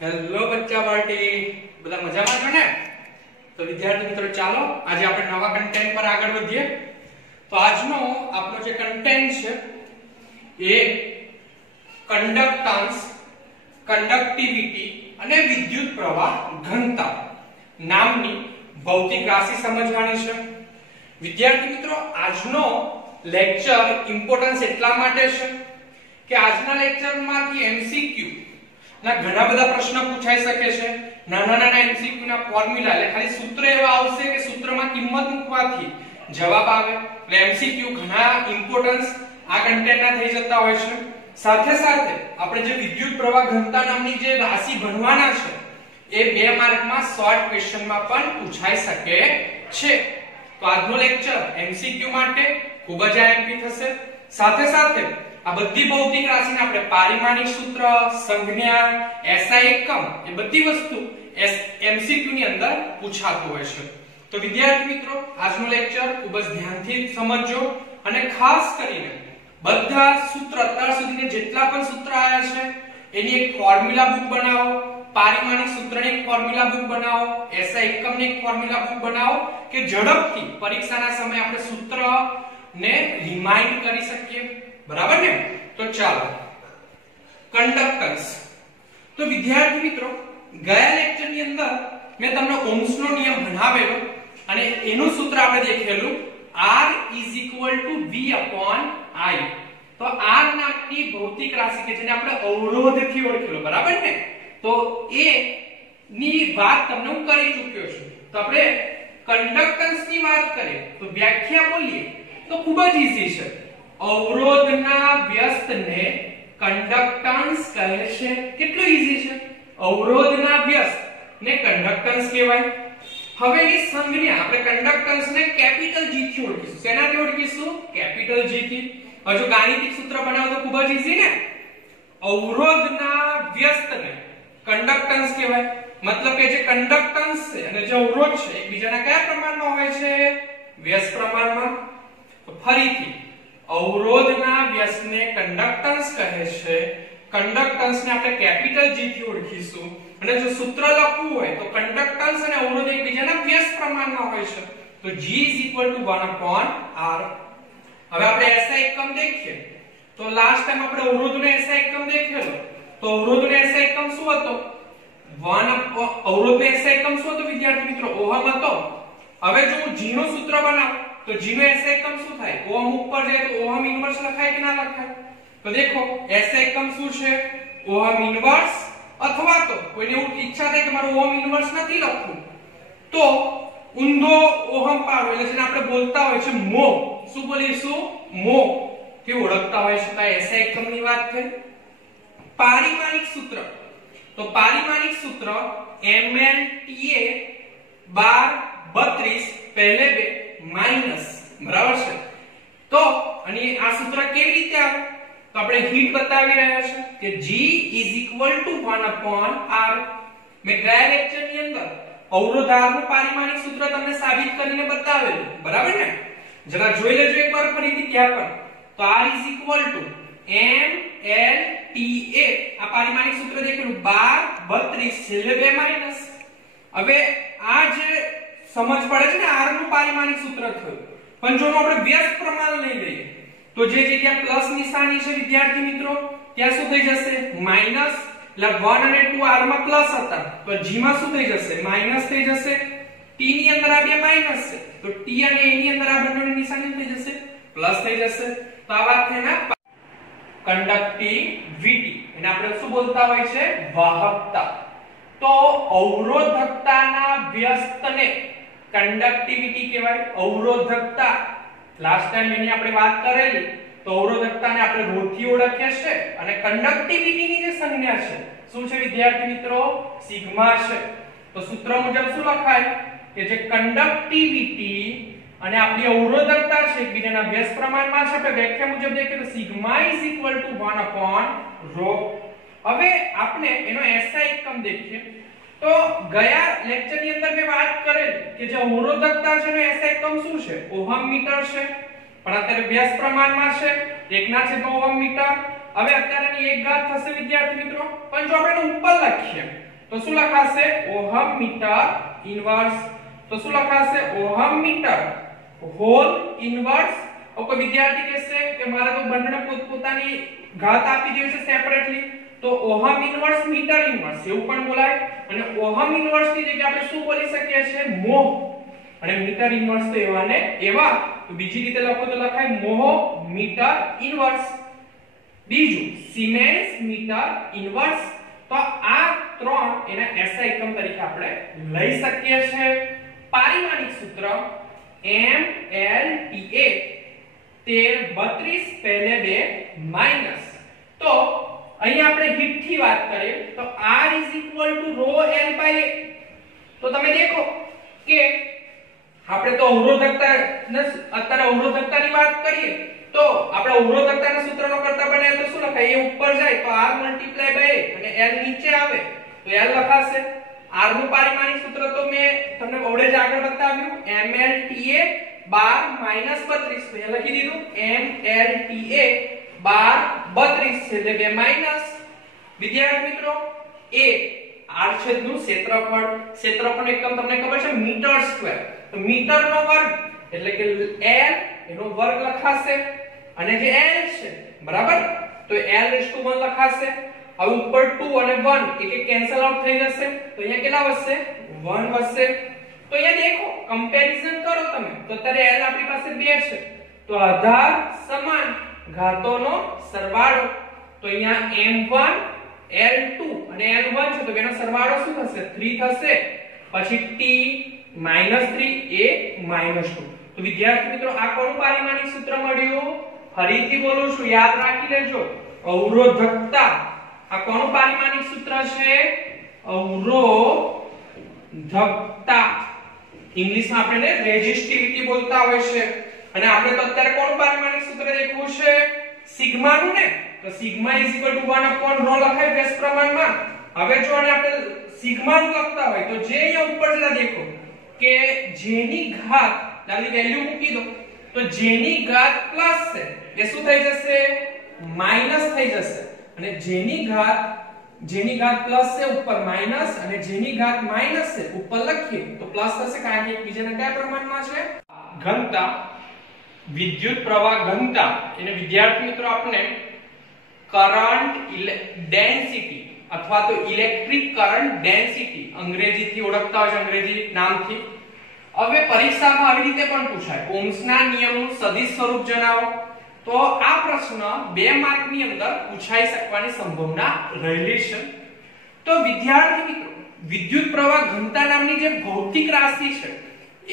Hello બચ્ચા party, બધા મજામાં છો ને? તો વિદ્યાર્થી મિત્રો, ચાલો આજે આપણે નવા કન્ટેન્ટ પર આગળ વધીએ. તો આજનો આપણો જે કન્ટેન્ટ છે એ કન્ડક્ટન્સ, કન્ડક્ટિવિટી અને વિદ્યુત પ્રવાહ ઘનતા નામની ભૌતિક રાશિ સમજવાની છે. વિદ્યાર્થી મિત્રો, આજનો લેક્ચર ઇમ્પોર્ટન્સ એટલા માટે છે કે આજના લેક્ચરમાંથી એમસીક્યુ ના ઘણા બધા પ્રશ્નો પૂછાઈ શકે છે. નાના નાના એમસીક્યુ ના ફોર્મ્યુલા એટલે ખાલી સૂત્ર એવા આવશે કે સૂત્રમાં કિંમત મૂકવાથી જવાબ આવે. એટલે એમસીક્યુ ઘણા ઇમ્પોર્ટન્સ આ કન્ટેન્ટના થઈ જતા હોય છે. સાથે સાથે આપણે જે વિદ્યુત પ્રવાહ ઘનતા નામની જે રાશિ ભણવાના છે એ 2 માર્કમાં શોર્ટ ક્વેશ્ચનમાં પણ પૂછાઈ શકે છે. તો આજનો લેક્ચર એમસીક્યુ માટે ખૂબ જ આઈએમપી થશે. સાથે સાથે આ બધી ભૌતિક રાશિને આપણે પારિમાણિક સૂત્ર, સંજ્ઞા, એસઆઈ એકમ એ બધી વસ્તુ એમસીક્યુ ની અંદર પૂછાતું હોય છે. તો વિદ્યાર્થી મિત્રો, આજનો લેક્ચર ખૂબ જ ધ્યાનથી સમજજો અને ખાસ કરીને બધા સૂત્ર અત્યાર સુધીના જેટલા પણ સૂત્ર આયા છે એની એક ફોર્મ્યુલા બુક બનાવો, પારિમાણિક સૂત્રની એક ફોર્મ્યુલા બુક બનાવો, એસઆઈ એકમની એક ફોર્મ્યુલા બુક બનાવો કે ઝડપથી પરીક્ષાના સમયે આપણે સૂત્રને રિમાઇન્ડ કરી શકીએ. બરાબર ને? તો ચાલો, કન્ડક્ટન્સ. તો વિદ્યાર્થી મિત્રો, ગયા લેક્ચરની અંદર મેં તમને ઓહ્મનો નિયમ ભણાવેલો અને એનું સૂત્ર આપણે દેખેલું R = V/I. તો R નામની ભૌતિક રાશિ કે જેને આપણે અવરોધથી ઓળખેલો, બરાબર ને? તો એ ની વાત તમને હું કરી ચૂક્યો છું. તો આપણે કન્ડક્ટન્સ ની વાત કરીએ તો વ્યાખ્યા બોલીએ તો ખૂબ જ ઈઝી છે. અવરોધના વ્યસ્તને કન્ડક્ટન્સ કહે છે. કેટલું ઈઝી છે. અવરોધના વ્યસ્તને કન્ડક્ટન્સ કહેવાય. હવે એની સંજ્ઞા આપણે કન્ડક્ટન્સ ને કેપિટલ G થી ઓળખીશું. શેનાથી ઓળખીશું? કેપિટલ G થી. હજુ ગાણિતિક સૂત્ર બનાવો તો ખૂબ જ ઈઝી ને. અવરોધના વ્યસ્તને કન્ડક્ટન્સ કહેવાય. મતલબ કે જે કન્ડક્ટન્સ છે અને જે અવરોધ છે એકબીજાના કયા પ્રમાણમાં હોય છે? વ્યસ્ત પ્રમાણમાં. તો ફરીથી અવરોધના વ્યસ્તને કન્ડક્ટન્સ કહે છે. કન્ડક્ટન્સને આપણે કેપિટલ G થી ઓળખીશું અને જો સૂત્ર લખવું હોય તો કન્ડક્ટન્સ અને અવરોધ એકબીજાના વ્યસ્ત પ્રમાણમાં હોય છે. તો G = 1/R. હવે આપણે SI એકમ દેખીએ તો લાસ્ટ ટાઈમ આપણે અવરોધનો SI એકમ દેખેલો. તો અવરોધનો SI એકમ શું હતો? અવરોધનો SI એકમ શું હતો વિદ્યાર્થી મિત્રો? ઓહમ હતો. હવે જો હું G નું સૂત્ર બનાવું તો G નો SI એકમ શું થાય? ઓહમ ઉપર જાય તો ઓહમ ઇન્વર્સ લખાય કે ના લખાય? તો દેખો SI એકમ શું છે? Ohm inverse. અથવા તો કોઈને એવું ઈચ્છા થાય કે મારું ઓહમ ઇન્વર્સ નથી લખવું તો ઊંધો ઓહમ પાડો એટલે જેને આપણે બોલતા હોય છે મો. શું બોલીશું? મો થી ઓળખતા હોય છે. તો SI એકમની વાત થઈ. પારિમાણિક સૂત્ર. તો પારિમાણિક સૂત્ર Mn/Ta/12 પહેલે બે માઈનસ, બરાબર છે? તો અને આ સૂત્ર કેવી રીતે આવે? તો આપણે હીટ બતાવી રહ્યા છે કે G = 1/R. મેં ગયા લેક્ચરની અંદર અવરોધારનું પારિમાણિક સૂત્ર તમને સાબિત કરીને બતાવેલું, બરાબર ને? જરા જોઈ લેજો એકવાર ફરીથી ત્યાં પણ. તો R = MLTA આ પારિમાણિક સૂત્ર દેખેલું 12/32 છેલ્લે બે માઈનસ. હવે આ જે સમજ પડે છે ને R નું પારિમાણિક સૂત્ર થયું. પણ જો આપણે વ્યસ્ત પ્રમાણ લઈ લઈએ તો જે જગ્યા પ્લસ નિશાની છે વિદ્યાર્થી મિત્રો ત્યાં શું થઈ જશે? માઈનસ. એટલે 1 અને 2 R માં પ્લસ હતા તો G માં શું થઈ જશે? માઈનસ થઈ જશે. T ની અંદર આ બે માઈનસ છે તો T અને A ની અંદર આ બંનેની નિશાની થઈ જશે પ્લસ થઈ જશે. તો આ વાત છે ને કન્ડક્ટિવિટી. એને આપણે શું બોલતા હોય છે? વાહકતા. તો અવરોધકતાના વ્યસ્તને કન્ડક્ટિવિટી કહેવાય. અવરોધકતા લાસ્ટ ટાઈમ એની આપણે વાત કરેલી. તો અવરોધકતાને આપણે ρ થી ઓળખીએ છે અને કન્ડક્ટિવિટીની જે સંજ્ઞા છે શું છે વિદ્યાર્થી મિત્રો? સિગ્મા છે. તો સૂત્ર મુજબ શું લખાય કે જે કન્ડક્ટિવિટી અને આપણી અવરોધકતા છે એકબીજાના વ્યસ્ત પ્રમાણમાં છે. આપણે વ્યાખ્યા મુજબ દેખીએ તો સિગ્મા = 1/ρ. હવે આપણે એનો SI એકમ દેખીએ તો ગયા લેક્ચરની અંદર મેં વાત કરેલી કે જે અવરોધકતા છે એનો SI એકમ શું છે? ઓહમ મીટર છે. પણ અત્યારે વ્યસ્ત પ્રમાણમાં છે 1/ઓહમ મીટર. હવે અત્યારે ની એક ઘાત થશે વિદ્યાર્થી મિત્રો. પણ જો આપણે ઉપર લખીએ તો શું લખાશે ઓહમ મીટર ઇનવર્સ તો શું લખાશે ઓહમ મીટર હોલ ઇનવર્સ કોઈ વિદ્યાર્થી કહેશે કે મારે તો બંનેને પોતપોતાની ઘાત આપી દેવી છે સેપરેટલી તો ઓહમ ઇનવર્સ મીટર ઇનવર્સ એવું પણ બોલાય અને ઓહમ ઇનવર્સ ની જગ્યાએ આપણે શું બોલી શકીએ છીએ મોહ અને મીટર ઇનવર્સ તો એવા ને એવા તો બીજી રીતે લખો તો લખાય મોહ મીટર ઇનવર્સ બીજું સિમેન્સ મીટર ઇનવર્સ તો આ ત્રણ એના એસઆઈ એકમ તરીકે આપણે લઈ શકીએ છીએ પારિમાણિક સૂત્ર mLTA 1332 પહેલે 2 માઈનસ તો અહીંયા આપણે હીટ થી વાત કરીએ તો R ρL/A તો તમે દેખો કે આપણે તો અવરોધકતા અત્યારે અવરોધકતાની વાત કરીએ તો આપણે અવરોધકતાના સૂત્રનો કરતા બનાવીએ તો શું લખાય a ઉપર જાય તો R × a અને L નીચે આવે તો L લખાશે R નું પારિમાણિક સૂત્ર તો મેં તમને ઓડે જ આગળ બતાવ્યું mLTA 12 - 32 તો અહીંયા લખી દીધું mLTA 12 32 છે એટલે 2 માઈનસ વિદ્યાર્થી મિત્રો a આડછેદ નું ક્ષેત્રફળ એકમ તમને ખબર છે મીટર સ્ક્વેર તો મીટર નો વર્ગ એટલે કે L એનો વર્ગ લખાશે અને જે L છે બરાબર તો L/1 લખાશે હવે ઉપર 2 અને 1 એક કેન્સલ આઉટ થઈ જશે તો અહીંયા કેટલા વધશે 1 વધશે તો અહીંયા દેખો કમ્પેરીઝન કરો તમે તો અત્યારે L આપણી પાસે 2 છે તો આધાર સમાન ઘાતોનો સરવાળો તો અહીંયા m1 L2 અને L1 છે તો બેનો સરવાળો શું થશે 3 થશે પછી t - 3 a - 2 તો વિદ્યાર્થી મિત્રો આ કોનું પારિમાણિક સૂત્ર મળ્યું ફરીથી બોલું છું યાદ રાખી લેજો અવરોધકતા આ કોનું પારિમાણિક સૂત્ર છે અવરોધકતા ઇંગ્લિશમાં આપણે રેઝિસ્ટિવિટી બોલતા હોય છે અને આપણે તો અત્યારે કોનું પારિમાણિક સૂત્ર દેખવું છે સિગ્મા નું ને તો સિગ્મા = 1/ρ લખાય વ્યસ્ત પ્રમાણમાં હવે જો આપણે સિગ્મા નું લખતા હોય તો જે અહીંયા ઉપરના દેખો કે જેની ઘાત આની વેલ્યુ મૂકી દો તો જેની ઘાત પ્લસ છે એ શું થઈ જશે માઈનસ થઈ જશે અને જેની ઘાત પ્લસ છે ઉપર માઈનસ અને જેની ઘાત માઈનસ છે ઉપર લખીએ તો પ્લસ થશે કારણ કે એકબીજાના કયા પ્રમાણમાં છે ઘનતા વિદ્યુત પ્રવાહ ઘનતા એને વિદ્યાર્થી મિત્રો આપણે કરંટ ડેન્સિટી અથવા તો ઇલેક્ટ્રિક કરંટ ડેન્સિટી અંગ્રેજીથી ઓળખતા હોય છે અંગ્રેજી નામથી હવે પરીક્ષામાં આવી રીતે પણ પૂછાય ઓહ્મના નિયમનું સદિશ સ્વરૂપ જણાવો તો આ પ્રશ્ન 2 માર્કની અંદર પૂછાઈ શકવાની સંભાવના રહેલી છે તો વિદ્યાર્થી મિત્રો વિદ્યુત પ્રવાહ ઘનતા નામની જે ભૌતિક રાશિ છે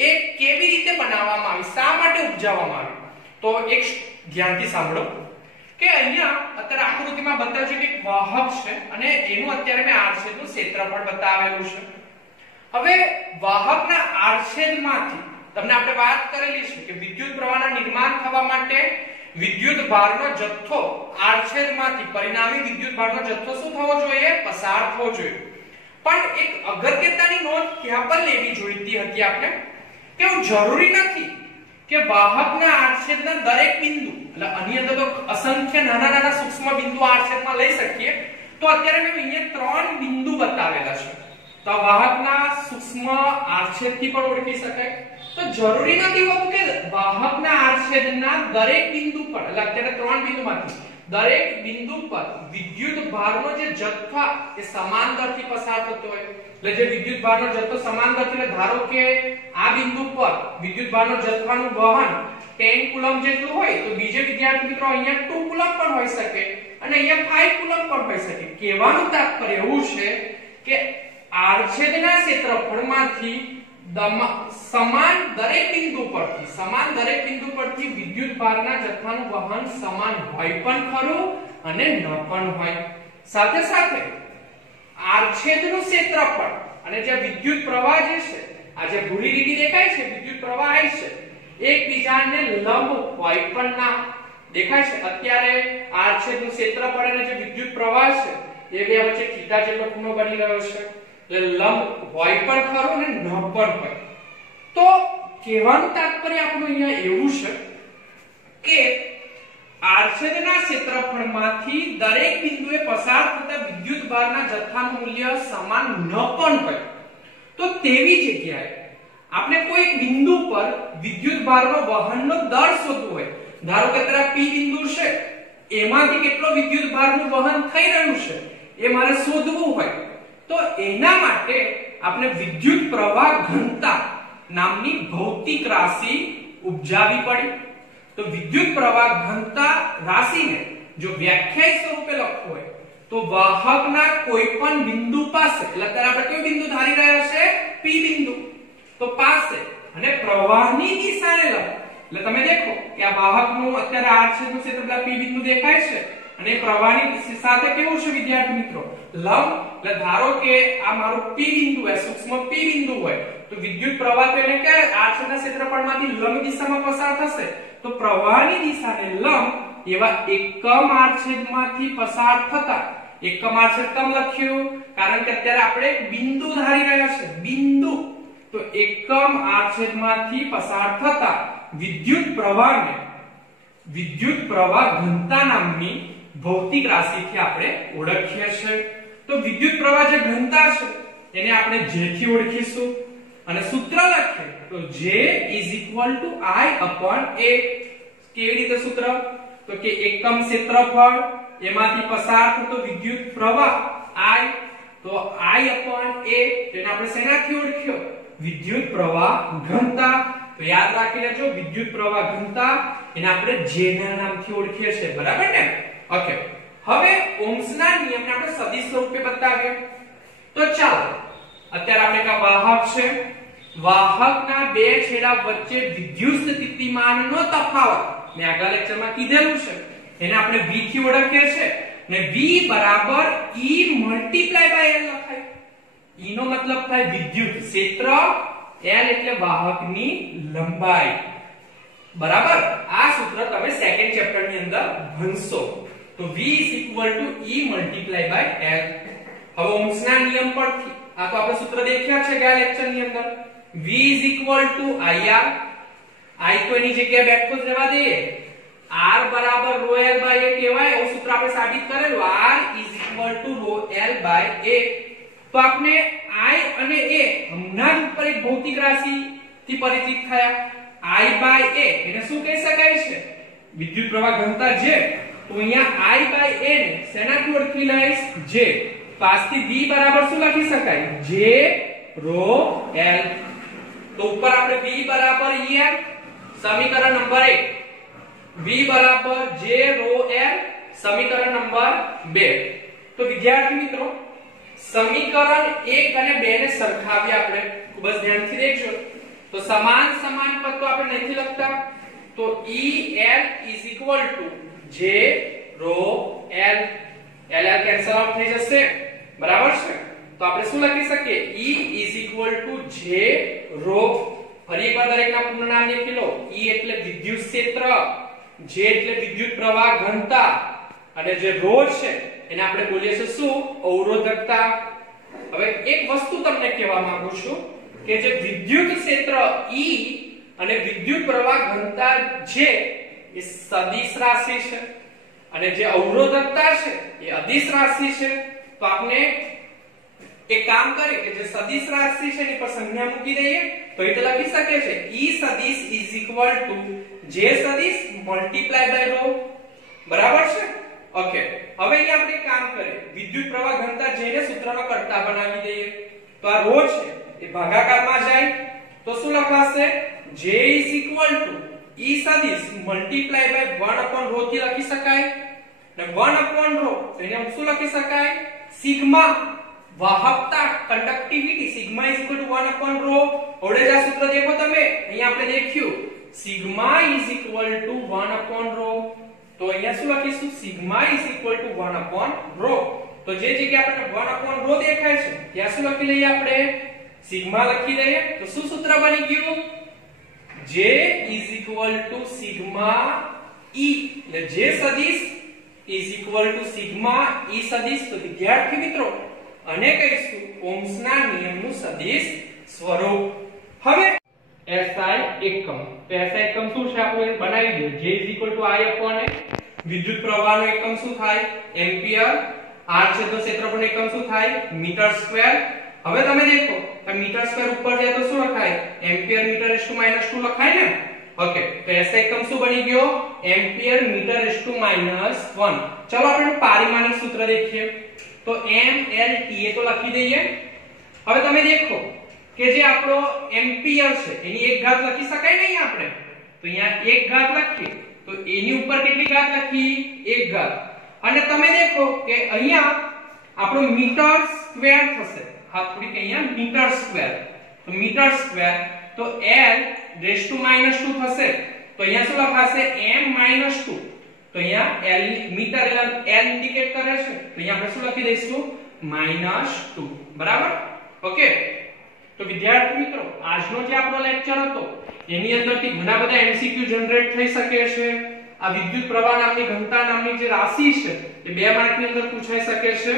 એ કેવી રીતે બનાવવામાં આવી શા માટે ઉપજાવવામાં આવી તો એક ધ્યાનથી સાંભળો કે અહીંયા અત્યારે આકૃતિમાં બતાવ્યું છે કે એક વાહક છે અને એનું અત્યારે મેં આડછેદનું ક્ષેત્રફળ બતાવેલું છે હવે વાહકના આડછેદમાંથી તમને આપણે વાત કરેલી છે કે વિદ્યુત પ્રવાહના નિર્માણ થવા માટે વિદ્યુત ભારનો જથ્થો આડછેદમાંથી પરિણામી વિદ્યુત ભારનો જથ્થો શું થવો જોઈએ પસાર થવો જોઈએ પણ એક અગત્યતાની નોંધ ક્યાં પર લેવી જોઈતી હતી આપણે કે જરૂરી નથી કે વાહકના આડછેદના દરેક બિંદુ એટલે આની અંદર તો અસંખ્ય નાના સૂક્ષ્મ બિંદુ આડછેદમાં લઈ શકીએ તો અત્યારે મેં અહીંયા 3 બિંદુ બતાવેલા છે તો વાહકના સૂક્ષ્મ આડછેદથી પણ ઓળખી શકાય તો જરૂરી નથી હોતું કે વાહકના આડછેદના દરેક બિંદુ પર એટલે અત્યારે 3 બિંદુમાંથી દરેક બિંદુ પર વિદ્યુત ભારનો જે જથ્થો એ સમાંતરથી પસાર થતો હોય એટલે જે વિદ્યુત ભારનો જથ્થો સમાંતરથી ધારો કે આ બિંદુ પર વિદ્યુત ભારનો જથ્થાનું વહન 10 કુલમ જેટલું હોય તો બીજે વિદ્યાર્થી મિત્રો અહીંયા 2 કુલમ પણ હોઈ શકે અને અહીંયા 5 કુલમ પણ હોઈ શકે કહેવાનું તાત્પર્ય એવું છે કે આડછેદના ક્ષેત્રફળમાંથી સમાન દરેક બિંદુ પરથી વિદ્યુત ભારના જથ્થાનું વહન સમાન હોય પણ ખરું અને ન પણ હોય સાથે સાથે આડછેદનું ક્ષેત્રફળ અને જે વિદ્યુત પ્રવાહ જે છે આ જે ભૂરી લીટી દેખાય છે વિદ્યુત પ્રવાહ આવી છે એકબીજાને લંબ હોય પણ ના દેખાય છે અત્યારે આડછેદનું ક્ષેત્રફળ અને જે વિદ્યુત પ્રવાહ છે એ બે વચ્ચે થીટા જેટલો ખૂણો બની રહ્યો છે એટલે લંબ હોય પણ ખરું અને ન પણ હોય તો કહેવાનું તાત્પર્ય આપણું અહીંયા એવું છે કે આડછેદના ક્ષેત્રફળમાંથી દરેક બિંદુએ પસાર થતા વિદ્યુતભારના જથ્થાનું મૂલ્ય સમાન ન પણ હોય તો તેવી જગ્યાએ આપણે કોઈ બિંદુ પર વિદ્યુતભારનો વહનનો દર શોધવો હોય, ધારો કે તરા P બિંદુ છે, એમાંથી કેટલો વિદ્યુતભારનું વહન થઈ રહ્યું છે એ મારે શોધવું હોય તો એના માટે આપણે વિદ્યુત પ્રવાહ ઘનતા નામની ભૌતિક રાશિ ઉપજાવી પડી। તો વિદ્યુત પ્રવાહ ઘનતા રાશિને જો વ્યાખ્યાયિત સ્વરૂપે લખવું હોય તો વાહકના કોઈપણ બિંદુ પાસે, એટલે અત્યારે આપણે કયો બિંદુ ધારી રહ્યા છે? P બિંદુ, તો પાસે અને પ્રવાહની દિશાને લંબ, એટલે તમે દેખો કે આ વાહકનું અત્યારે આડછેદનું ક્ષેત્ર P બિંદુ દેખાય છે અને પ્રવાહની સાથે કેવું છે વિદ્યાર્થી મિત્રો? લંબ। એટલે ધારો કે આ મારું P બિંદુ છે, સૂક્ષ્મ P બિંદુ હોય તો વિદ્યુત પ્રવાહ તો એને કે આડછેદના ક્ષેત્રફળમાંથી લંબ દિશામાં પસાર થશે, તો પ્રવાહની દિશાને લંબ એવા એકમ આડછેદમાંથી પસાર થતા, એકમ આડછેદ કેમ લખ્યું? કારણ કે અત્યારે આપણે એક બિંદુ ધારી રહ્યા છે, બિંદુ, તો એકમ આડછેદમાંથી પસાર થતા વિદ્યુત પ્રવાહને વિદ્યુત પ્રવાહ ઘનતા નામની ભૌતિક રાશિથી આપણે ઓળખીએ છીએ। તો વિદ્યુત પ્રવાહ જે ઘનતા છે એને આપણે J થી ઓળખીશું અને સૂત્ર લખીએ તો J I/A। કેવી રીતે સૂત્ર? તો કે એકમ ક્ષેત્રફળ એમાંથી પસાર થતો વિદ્યુત પ્રવાહ I, તો I/A એને આપણે શેનાથી ઓળખ્યો? વિદ્યુત પ્રવાહ ઘનતા। તો યાદ રાખી લેજો, વિદ્યુત પ્રવાહ ઘનતા એને આપણે J ના નામથી ઓળખીએ છીએ, બરાબર ને? ઓકે, હવે ઓહ્મના નિયમને આપણે સદિશ સ્વરૂપે બતાવીએ તો ચાલો અત્યારે આપણે કા વાહક છે, વાહકના બે છેડા વચ્ચે વિદ્યુત સ્થિતિમાનનો તફાવત મેં આગલા લેક્ચરમાં કીધેલું છે, એને આપણે V થી ઓળખીએ છીએ ને V બરાબર E મલ્ટીપ્લાય બાય L લખાય। E નો મતલબ થાય વિદ્યુત ક્ષેત્ર, L એટલે વાહકની લંબાઈ, બરાબર? આ સૂત્ર તમે સેકન્ડ ચેપ્ટર ની અંદર ભણશો। તો V E multiply by L। હવે ઓહ્મના નિયમ પરથી આ તો આપણે સૂત્ર દેખ્યા છે ગયા લેક્ચર ની અંદર, V IR, I તો એની જગ્યાએ બેઠો જ રહેવા દઈએ, R બરાબર ρL બાય A કહેવાય, એ સૂત્ર આપણે સાબિત કરેલું, R ρL બાય A। તો આપણે I અને A હમણાં જ ઉપર એક ભૌતિક રાશિ થી પરિચિત થયા, I બાય A એને શું કહી શકાય છે? વિદ્યુત પ્રવાહ ઘનતા J। તો અહીંયા I બાય A ને શેનાથી ઓળખી લઈશ? J। તો આજથી V બરાબર શું લખી શકાય? J ρL। તો ઉપર આપણે V બરાબર EM, સમીકરણ નંબર 1, V બરાબર J ρL, સમીકરણ નંબર 2। તો વિદ્યાર્થી મિત્રો સમીકરણ 1 અને 2 ને સરખાવીએ આપણે, ખૂબ જ ધ્યાનથી દેખજો। તો સમાન સમાન પદ તો આપણે નથી લખતા, તો EL J ρL, LL cancel out થઈ જશે, બરાબર છે? તો આપણે શું લખી શકીએ? E J ρ। ફરી એકવાર દરેકના પૂર્ણ નામ લખી લો। E એટલે વિદ્યુત ક્ષેત્ર, J એટલે વિદ્યુત પ્રવાહ ઘનતા અને જે ρ છે એને આપણે બોલીએ છીએ શું? અવરોધકતા। હવે એક વસ્તુ તમને કહેવા માંગુ છું કે જે વિદ્યુત ક્ષેત્ર E અને વિદ્યુત પ્રવાહ ઘનતા J એ સદિશ રાશિ છે અને જે અવરોધકતા છે એ અદિશ રાશિ છે। તો આપણે એક કામ કરીએ કે જે સદિશ રાશિ છે એની પર સંજ્ઞા મૂકી દઈએ તો એ લખી શકે છે E સદિશ J સદિશ મલ્ટીપ્લાય બાય ρ, બરાબર છે? ઓકે, હવે અહીંયા આપણે કામ કરીએ, વિદ્યુત પ્રવાહ ઘનતા J ને સૂત્રનો કર્તા બનાવી દઈએ। તો આ ρ છે એ ભાગાકારમાં જાય તો શું લખાશે? J E સદિશ મલ્ટીપ્લાય બાય 1/ρ થી લખી શકાય ને 1/ρ એને શું લખી શકાય? સિગ્મા વાહકતા, કંડક્ટિવિટી, સિગ્મા 1/ρ। ઓડે આ સૂત્ર દેખો તમે, અહીંયા આપણે દેખ્યું સિગ્મા 1/ρ, તો અહીંયા શું લખીશું? સિગ્મા 1/ρ। તો જે જગ્યાએ આપણને 1/ρ દેખાય છે ત્યાં શું લખી લઈએ આપણે? સિગ્મા લખી દઈએ તો શું સૂત્ર બની ગયું? J સિગ્મા E, એટલે J સદિશ સિગ્મા E સદિશ। તો વિદ્યાર્થી મિત્રો અને કહીશું ઓહ્મના નિયમનું સદિશ સ્વરૂપ। હવે SI એકમ, તો SI એકમ શું છે આપણે બનાવી દઈએ, J I/A। વિદ્યુત પ્રવાહનો એકમ શું થાય એમ્પિયર, r છેદનો ક્ષેત્રફળનો એકમ શું થાય મીટર સ્ક્વેર. હવે તમે દેખો કે મીટર સ્ક્વેર ઉપર જાય તો શું લખાય એમ્પિયર મીટર રેઝ ટુ -2 લખાય ને. ઓકે, તો SI એકમ શું બની ગયો એમ્પિયર મીટર રેઝ ટુ -1. ચલો આપણે પારિમાણિક સૂત્ર દેખીએ તો mLT એ તો લખી દઈએ. હવે તમે દેખો કે જે આપણો એમ્પિયર છે એની એક ઘાત લખી શકાય નહીં આપણે, તો અહીંયા એક ઘાત લખીએ તો એની ઉપર કેટલી ઘાત લખી એક ઘાત. અને તમે દેખો કે અહીંયા આપણો મીટર સ્ક્વેર થશે, હા થોડીક અહીંયા મીટર સ્ક્વેર, તો મીટર સ્ક્વેર તો L રેઝ ટુ -2 થશે, તો અહીંયા શું લખાશે m-2. તો અહીંયા L મીટર એટલે L ઇન્ડિકેટ કરે છે, તો અહીંયા આપણે શું લખી દઈશું -2. બરાબર. ઓકે, તો વિદ્યાર્થી મિત્રો આજનો જે આપણો લેક્ચર હતો એની અંદરથી ઘણા બધા MCQ જનરેટ થઈ શકે છે. આ વિદ્યુત પ્રવાહ નામની ઘનતા નામની જે રાશિ છે એ 2 માર્કની અંદર પૂછાઈ શકે છે.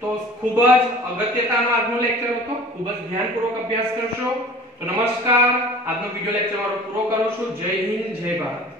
તો ખૂબ જ અગત્યતાનો આજનો લેક્ચર હતો, ખૂબ જ ધ્યાનપૂર્વક અભ્યાસ કરશો. તો નમસ્કાર, આજનો વિડિયો લેક્ચર મારો પૂરો કરું છું. જય હિન્દ, જય ભારત.